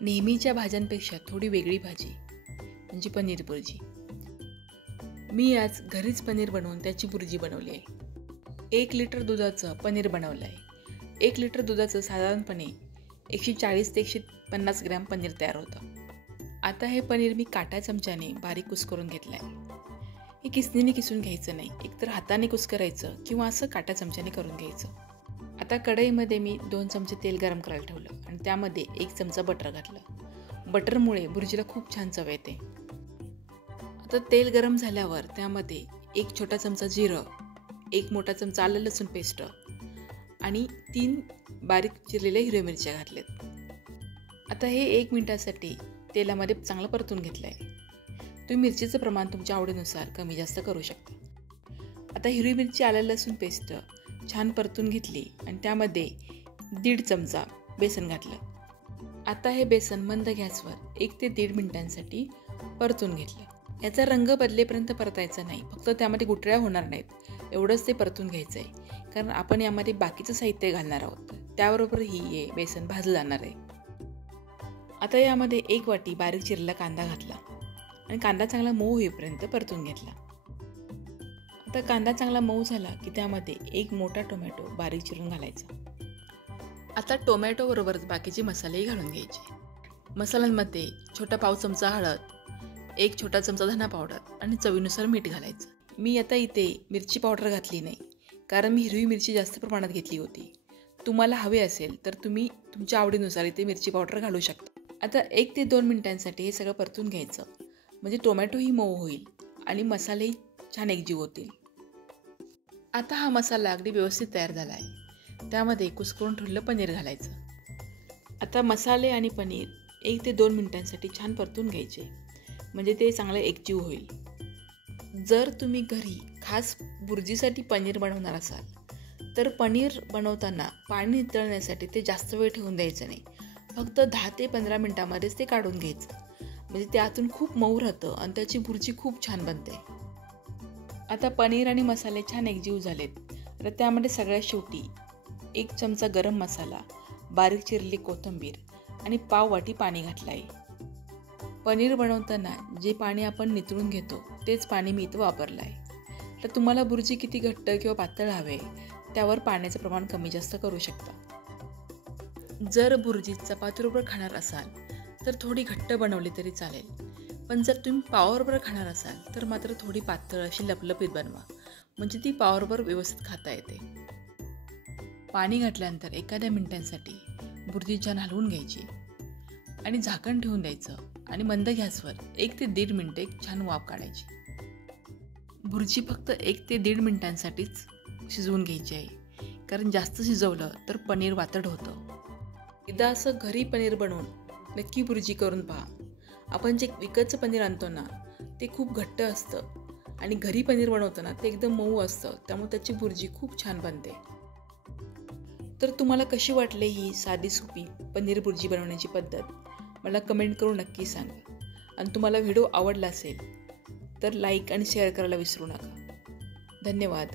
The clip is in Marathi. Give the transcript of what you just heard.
नेहमीच्या भाज्यांपेक्षा थोडी वेगळी भाजी म्हणजे पनीर बुर्जी. मी आज घरीच पनीर बनवून त्याची बुर्जी बनवली आहे. 1 लिटर दुधाचं पनीर बनवलं आहे. 1 लिटर दुधाचं साधारणपणे 140 ते 150 ग्रॅम पनीर तयार होतं. आता हे पनीर मी काटा चमच्याने बारीक कुस्करून घेतलं आहे. हे किसणीने किसून घ्यायचं नाही, एकतर हाताने कुस्करायचं किंवा असं काटा चमच्याने करून घ्यायचं. आता कढईमध्ये मी 2 चमचे तेल गरम करायला ठेवलं आणि त्यामध्ये 1 चमचा बटर घातलं. बटरमुळे बुर्जीला खूप छान चव येते. आता तेल गरम झाल्यावर त्यामध्ये 1 छोटा चमचा जिरं, 1 मोठा चमचा आलं लसूण पेस्ट आणि 3 बारीक चिरलेल्या हिरव्या मिरच्या घातल्यात. आता हे 1 मिनिटासाठी तेलामध्ये चांगलं परतून घेतलं आहे. तुम्ही मिरचीचं प्रमाण तुमच्या आवडीनुसार कमी जास्त करू शकता. आता हिरवी मिरची आलं लसूण पेस्ट छान परतून घेतली आणि त्यामध्ये 1.5 चमचा बेसन घातलं. आता हे बेसन मंद गॅसवर 1 ते 1.5 मिनिटांसाठी परतून घेतलं. याचा रंग बदलेपर्यंत परतायचा नाही, फक्त त्यामध्ये गुठळ्या होणार नाहीत एवढंच ते परतून घ्यायचं आहे, कारण आपण यामध्ये बाकीचं साहित्य घालणार आहोत. त्याबरोबर हे बेसन भाजलं जाणार आहे. आता यामध्ये 1 वाटी बारीक चिरलेला कांदा घातला आणि कांदा चांगला मऊ होईपर्यंत परतून घेतला. आता कांदा चांगला मऊ झाला की त्यामध्ये 1 मोठा टोमॅटो बारीक चिरून घालायचा. आता टोमॅटो बरोबरच बाकीचे मसालेही घालून घ्यायचे. मसाल्यांमध्ये छोटा पाव चमचा हळद, 1 छोटा चमचा धना पावडर आणि चवीनुसार मीठ घालायचं. मी आता इथे मिरची पावडर घातली नाही, कारण मी हिरवी मिरची जास्त प्रमाणात घेतली होती. तुम्हाला हवे असेल तर तुम्ही तुमच्या आवडीनुसार इथे मिरची पावडर घालू शकता. आता 1 ते 2 मिनिटांसाठी हे सगळं परतून घ्यायचं, म्हणजे टोमॅटोही मऊ होईल आणि मसालेही छान एकजीव होतील. आता हा मसाला अगदी व्यवस्थित तयार झाला आहे. त्यामध्ये कुस्करून ठेवलेलं पनीर घालायचं. आता मसाले आणि पनीर 1 ते 2 मिनिटांसाठी छान परतून घ्यायचे, म्हणजे ते चांगलं एकजीव होईल. जर तुम्ही घरी खास बुर्जीसाठी पनीर बनवणार असाल तर पनीर बनवताना पाणी नितळण्यासाठी ते जास्त वेळ ठेवून द्यायचं नाही. फक्त 10 ते 15 मिनिटांमध्येच ते काढून घ्यायचं, म्हणजे त्यातून खूप मऊ राहतं आणि त्याची बुर्जी खूप छान बनते. आता पनीर आणि मसाले छान एकजीव झालेत. तर त्यामध्ये सगळ्यात शेवटी 1 चमचा गरम मसाला, बारीक चिरलेली कोथिंबीर आणि पाव वाटी पाणी घातलं आहे. पनीर बनवताना जे पाणी आपण नितळून घेतो तेच पाणी मी इथं वापरलं आहे. तर तुम्हाला बुर्जी किती घट्ट किंवा पातळ हवे त्यावर पाण्याचं प्रमाण कमी जास्त करू शकता. जर बुर्जी चपातीबरोबर खाणार असाल तर थोडी घट्ट बनवली तरी चालेल, पण जर तुम्ही पावाबरोबर खाणार असाल तर मात्र थोडी पातळ अशी लपलपीत बनवा, म्हणजे ती पावाबरोबर व्यवस्थित खाता येते. पाणी घातल्यानंतर एखाद्या मिनिटांसाठी बुर्जी छान हलवून घ्यायची आणि झाकण ठेवून द्यायचं आणि मंद गॅसवर 1 ते 1.5 मिनिटे छान वाफ काढायची. बुर्जी फक्त 1 ते 1.5 मिनिटांसाठीच शिजवून घ्यायची आहे, कारण जास्त शिजवलं तर पनीर वातड होतं. एकदा असं घरी पनीर बनवून नक्की बुर्जी करून पहा. आपण जे विकतचं पनीर आणतो ना ते खूप घट्ट असतं आणि घरी पनीर बनवताना ते एकदम मऊ असतं, त्यामुळे त्याची बुर्जी खूप छान बनते. तर तुम्हाला कशी वाटली ही साधी सोपी पनीर बुर्जी बनवण्याची पद्धत मला कमेंट करून नक्की सांगा. आणि तुम्हाला व्हिडिओ आवडला असेल तर लाईक आणि शेअर करायला विसरू नका. धन्यवाद.